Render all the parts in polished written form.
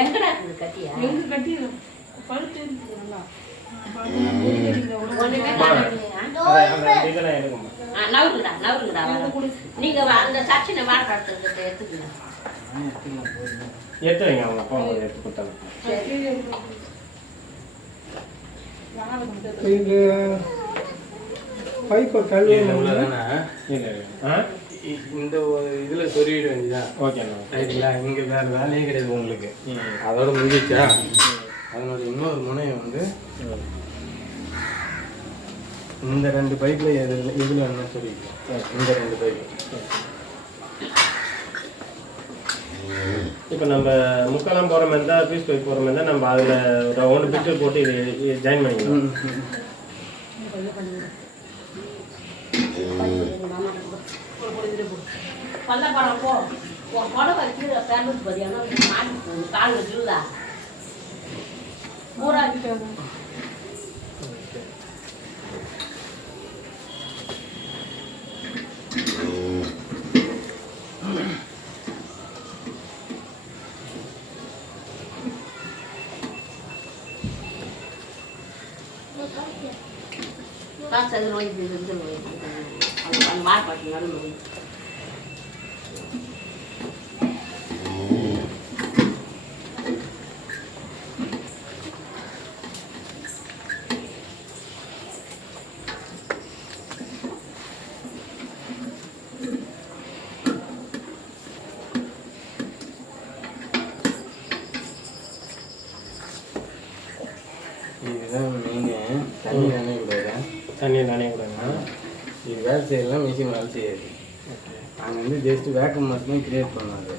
எங்கடா இருக்குது கட்டியா எங்க கட்டி பழுத்து நல்லா நவருங்கடா நீங்க அந்த சச்சினை வாழைப்பழத்தை எடுத்துக்கலாம் எடுத்து வைங்க அவங்க அப்பா எடுத்து கொடுத்தாங்க இந்த பைப்பை கழுவி இந்த இதுல சொருவிட வேண்டியதான் ஓகேண்ணா ரைட்டுங்களா இங்கே வேற வேலையே கிடையாது உங்களுக்கு அதோட முடிஞ்சிச்சா அதனோட இன்னொரு முனையை வந்து இந்த 2 பைப்பில் எதில் என்ன சொல்லிக்கலாம் இந்த 2 பைப்பு இப்போ நம்ம முக்கெல்லாம் போகிற மாதிரி இருந்தால் பீஸ் பைப் போகிற மாதிரி இருந்தால் நம்ம அதில் ஒரு 1 பிக்சர் போட்டு இது ஜாயின் பண்ணிக்கலாம் பல்லப்படம் போ புடவை கீழே பேருந்து பதியான மாட்டு கால் வச்சுருதா ஊராக்கிட்டு காசு அது நோய் அந்த மார்பாட்டு நடுவு தண்ணி நனையக்கூடாதுண்ணா இது வேலை செய்யலாம் மிஷின் வேலை செய்யாது நாங்கள் வந்து ஜஸ்ட்டு வேக்கம் மட்டுமே க்ரியேட் பண்ணாது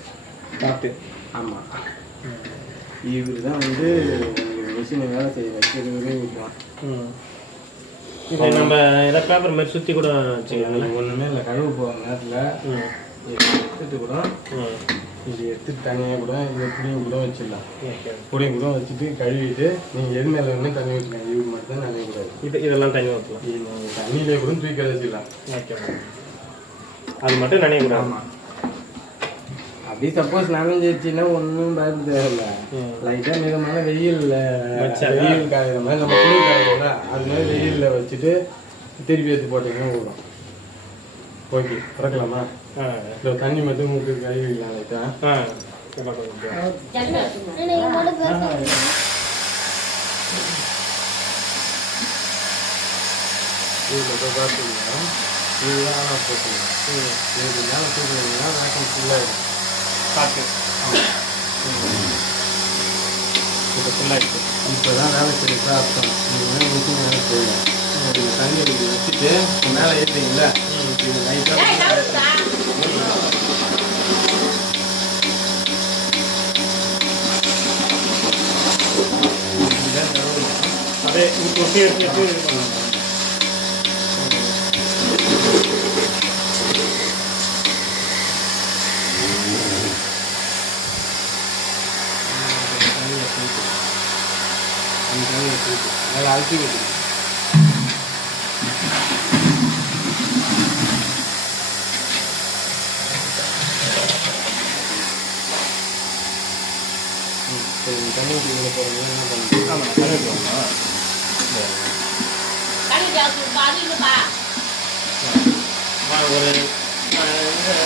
காற்று ஆமாம் இவர் தான் வந்து மிஷினை வேலை செய்ய வச்சுருக்கவே விட்டுருவான் இப்போ நம்ம ஏதாவது பேப்பர் மாதிரி சுற்றி கூட வச்சுக்கலாம் ஒன்றுமே இல்லை கழுவு போகிற நேரத்தில் எடுத்துட்டு கூட இது எடுத்துட்டு தனியாக கூட இதை புளியும் கூட வச்சிடலாம் புளியும் கூட வச்சுட்டு கழுவிட்டு நீங்கள் எது மேலே வேணும் தண்ணி ஊற்றலாம் இது மட்டும் தான் நனையக்கூடாது இதெல்லாம் தண்ணி ஊற்றலாம் இது தண்ணியிலே கூட தூக்கி வச்சிடலாம் அது மட்டும் நனையக்கூடாது ஆமாம் அப்படி சப்போஸ் நனைஞ்சிருச்சுன்னா ஒன்றும் பயப்பட தேவையில்லை லைட்டாக மிதமான வெயிலில் வெயில் காயிற மாதிரி நம்ம குளிர் காயிறோம்ல அது மாதிரி வெயிலில் வச்சுட்டு திருப்பி எடுத்து போட்டிங்கன்னா விடும் ஓகே பிறக்கலாமா இல்லை தண்ணி மட்டும் உங்களுக்கு கழுவிடலாம் லைட்டாக இதில் போய் பார்த்துக்கலாம் இதுதான் ஆனால் போட்டுக்கலாம் இதுக்கு மேலே தூக்கினீங்கன்னா வேக்கம் ஃபுல்லாகிடும் காற்று இப்போ ஃபுல்லாகிடுச்சு இப்போ தான் வேலை செய்யறதா அர்த்தம் நீங்கள் மிஷின் வேலை செய்யலாம் நீங்கள் தண்ணி அடிக்க வச்சுட்டு மேலே ஏற்றுறீங்களா இது லைட்டாக அப்படியே இப்போ நல்லா அழுத்தி விட்டு தண்ணி ஊற்றி போகிறீங்க என்ன பண்ணுறீங்க ஆமாம் தண்ணி ஊற்றுவாங்களா ஒரு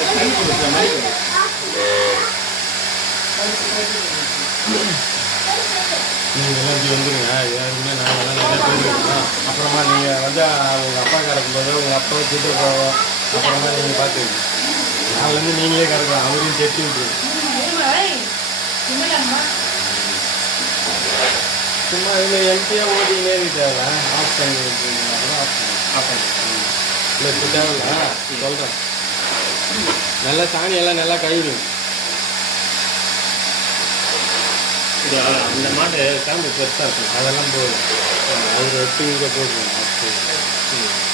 தண்ணி கொடுக்குற மாதிரி நீங்கள் எல்லாம் இப்படி வந்துடுங்க யாருமே நாங்கள்லாம் நிறையா பேர் இருக்கோம் அப்புறமா நீங்கள் வந்து உங்கள் அப்பா கறக்கும்போது உங்கள் அப்பா திட்டு போவோம் அப்புறமா நீங்கள் பார்த்துக்கணும் நாளிலேருந்து நீங்களே கறக்கலாம் அவரையும் செட்டி விட்டுருங்க சும்மா இதில் எம்டியாக ஓட்டிங்களே தேவை ஆஃப் பண்ணி வச்சுருந்தீங்கன்னா கூட ஆஃப் பண்ணி இல்லை இப்போ தேவையில்ல சொல்கிறேன் நல்லா சாணியெல்லாம் நல்லா கழுவிடும் இது அந்த மாட்டு காம்பு பெருசாக இருக்கும் அதெல்லாம் போதும் அதில் எடுத்து இங்கே போடுவோம்